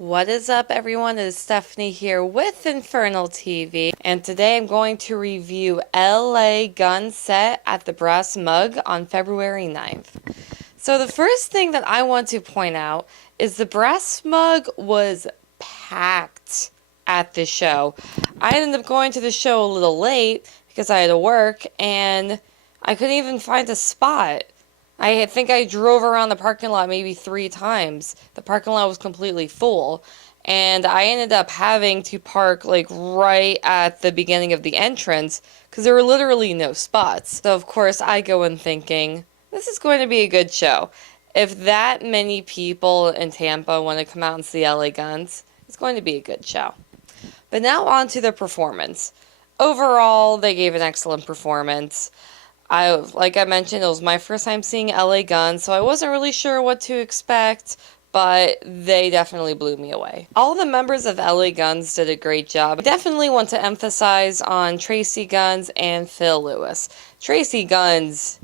What is up, everyone? It is Stephanie here with Infernal TV, and today I'm going to review LA Gun Set at the Brass Mug on February 9th. So the first thing that I want to point out is the Brass Mug was packed at the show. I ended up going to the show a little late because I had to work, and I couldn't even find a spot. I think I drove around the parking lot maybe 3 times. The parking lot was completely full. And I ended up having to park like right at the beginning of the entrance because there were literally no spots. So of course I go in thinking, this is going to be a good show. If that many people in Tampa want to come out and see LA Guns, it's going to be a good show. But now on to the performance. Overall, they gave an excellent performance. Like I mentioned, it was my first time seeing LA Guns, so I wasn't really sure what to expect, but they definitely blew me away. All the members of LA Guns did a great job. I definitely want to emphasize on Tracy Guns and Phil Lewis. Tracy Guns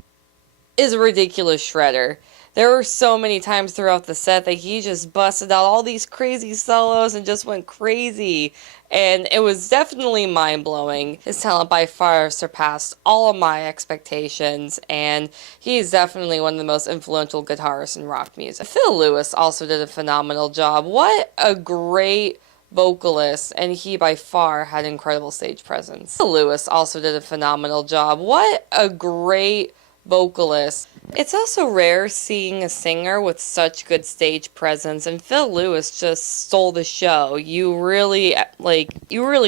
is a ridiculous shredder. There were so many times throughout the set that he just busted out all these crazy solos and just went crazy. And it was definitely mind-blowing. His talent by far surpassed all of my expectations, and he's definitely one of the most influential guitarists in rock music. Phil Lewis also did a phenomenal job. What a great vocalist, and he by far had incredible stage presence. Phil Lewis also did a phenomenal job. What a great vocalist. It's also rare seeing a singer with such good stage presence, and Phil Lewis just stole the show. You really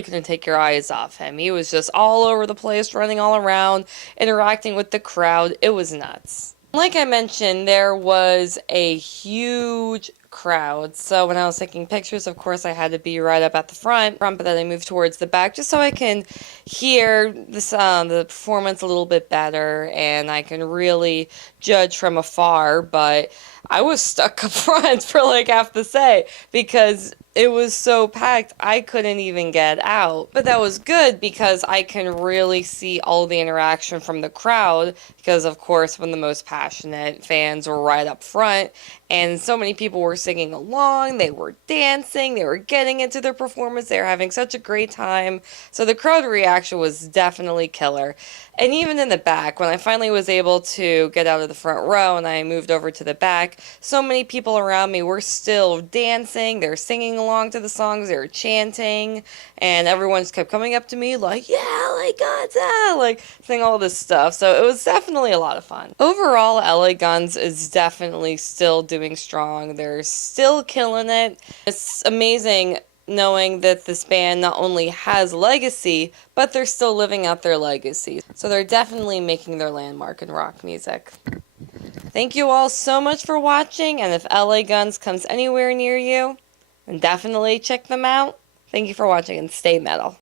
couldn't take your eyes off him. He was just all over the place, running all around, interacting with the crowd. It was nuts. Like I mentioned, there was a huge crowd, so when I was taking pictures, of course, I had to be right up at the front, but then I moved towards the back just so I can hear the performance a little bit better, and I can really judge from afar. But I was stuck up front for like half the set because it was so packed I couldn't even get out. But that was good because I can really see all the interaction from the crowd, because of course when the most passionate fans were right up front, and so many people were singing along, they were dancing, they were getting into their performance, they were having such a great time. So the crowd reaction was definitely killer. And even in the back, when I finally was able to get out of the front row and I moved over to the back, so many people around me were still dancing, they were singing along to the songs, they were chanting, and everyone just kept coming up to me like, yeah, like God's like saying all this stuff. So it was definitely a lot of fun. Overall, LA Guns is definitely still doing strong. They're still killing it. It's amazing knowing that this band not only has legacy, but they're still living out their legacy. So they're definitely making their landmark in rock music. Thank you all so much for watching, and if LA Guns comes anywhere near you, then definitely check them out. Thank you for watching, and stay metal.